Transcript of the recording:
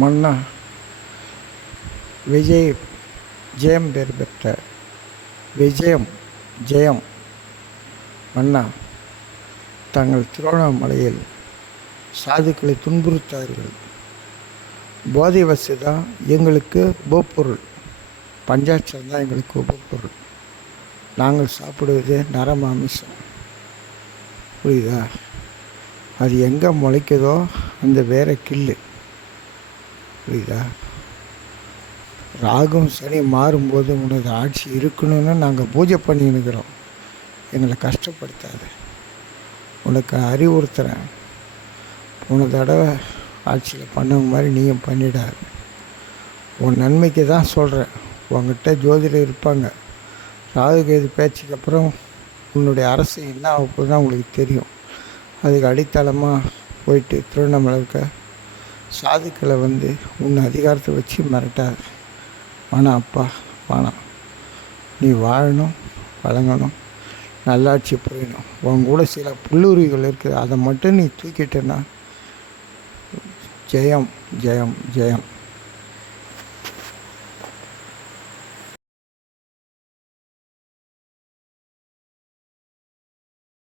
மன்னா விஜய் ஜெயம் பேர் பெற்ற ஜெயம் மன்னா தங்கள் திருவண்ணாமலையில் சாதுக்களை துன்புறுத்தார்கள். போதை வசதி தான் எங்களுக்கு உபப்பொருள், பஞ்சாட்சரம் தான் எங்களுக்கு உபப்பொருள். நாங்கள் சாப்பிடுவது நரமாமிசம், புரியுதா? அது எங்கே முளைக்குதோ அந்த வேற கில்லு, புரியுதா? ராகும் சனி மாறும்போது உனது ஆட்சி இருக்கணும்னு நாங்கள் பூஜை பண்ணின்னுக்கிறோம். எங்களை கஷ்டப்படுத்தாது. உனக்கு அறிவுறுத்துகிறேன், போன தடவை ஆட்சியில் பண்ணவங்க மாதிரி நீயும் பண்ணிடாது. உன் நன்மைக்கு தான் சொல்கிறேன். உங்ககிட்ட ஜோதிடர் இருப்பாங்க. ராகு கேது பேச்சுக்கு அப்புறம் உன்னுடைய அரசு என்ன ஆகுது தான் உங்களுக்கு தெரியும். அதுக்கு அடித்தளமாக போயிட்டு திருவண்ணாமலை இருக்க சாதுக்களை உன்னை அதிகாரத்தை வச்சு மிரட்டாது. வேணாம் அப்பா, வேணாம். நீ வாழணும், வழங்கணும், நல்லாட்சி புரியணும். உன் கூட சில புல்லுரிகள் இருக்குது, அதை மட்டும் நீ தூக்கிட்டேன்னா ஜெயம் ஜெயம் ஜெயம்.